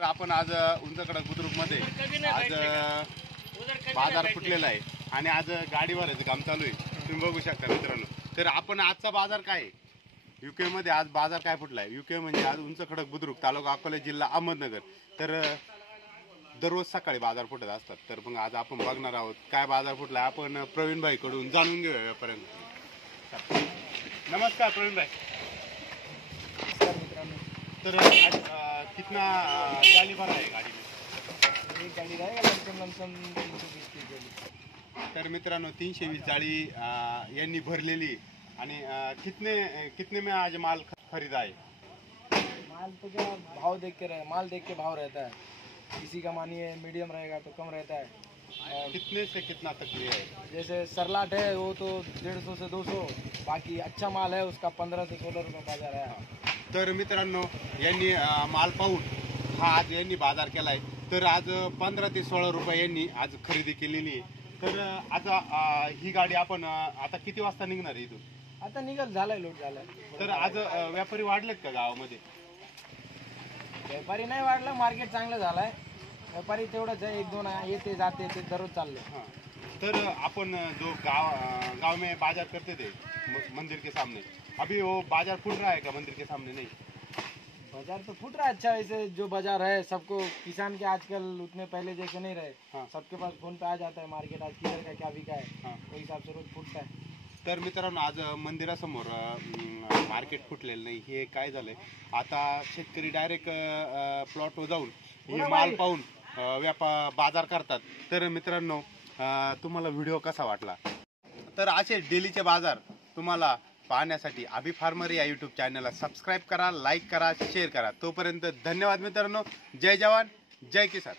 तर आपण आज उंचकडक बुद्रुक मध्ये आज बाजार फुटलेला आहे आणि आज गाडी भरायचं काम चालू आहे। तुम्ही बघू शकता मित्रांनो। तर आपण आजचा बाजार काय यूके मध्ये आज बाजार काय फुटलाय। यूके म्हणजे आज उंचकडक बुद्रुक तालुका अकोले जिल्हा अहमदनगर। तर दररोज सकाळी बाजार फुटत असतात। तर मग आज आपण बघणार आहोत काय बाजार फुटलाय। आपण प्रवीण भाई कडून जाणून घेऊया व्यापाऱ्यांना। नमस्कार प्रवीण भाई। तर आज कितना जाली भरा है गाड़ी में? एक गाड़ी रहेगा लमसम 320 की जाली। तर मित्रांनो 320 जाळी यांनी भरलेली आणि कितने में आज माल खरीदा है? माल तो क्या भाव देख के माल देख के भाव रहता है। किसी का मानिए मीडियम रहेगा तो कम रहता है। कितने से कितना तक लिया है? जैसे सरलाट है वो तो 150 से 200, बाकी अच्छा माल है उसका 15 से 16 रुपये बाजार है। तर मित्रांनो यांनी माल पाहून हा आज यांनी बाजार केलाय। तर आज 15 ते 16 रुपये यांनी आज खरेदी केलेली आहे। तर आता ही गाडी आपण आता किती वाजता निघणार आहे इथून? आता निघत झालाय, लोट झालाय। तर आज व्यापारी वाढलेत का गावामध्ये? व्यापारी नाही वाढला, मार्केट चांगलं झालंय। व्यापारी तेवढंच आहे, 1-2 येते जाते ते दररोज चालले। हाँ, तर अपन जो गांव में बाजार करते थे मंदिर के सामने, अभी वो बाजार फूट रहा है क्या मंदिर के सामने? नहीं, बाजार तो फूट रहा है अच्छा। वैसे जो बाजार है सबको, किसान के आजकल उतने पहले जैसे नहीं रहे। हाँ। सबके पास फोन पे आ जाता है मार्केट आज किधर का क्या बिका है। हाँ। वही हिसाब से रोज फूटता है। तर मित्रांनो आज मंदिरासमोर मार्केट फुटलेलं नाही। हे काय झालंय, आता शेतकरी डायरेक्ट प्लॉटवर जाऊन हे माल पाहून बाजार करतात। तर मित्रांनो तुम्हाला व्हिडिओ कसा वाटला? तर असे डेलीचे बाजार तुम्हाला पाहण्यासाठी अभि फार्मर या यूट्यूब चॅनलला सबस्क्राईब करा, लाईक करा, शेअर करा। तोपर्यंत धन्यवाद मित्रांनो। जय जवान जय किसान।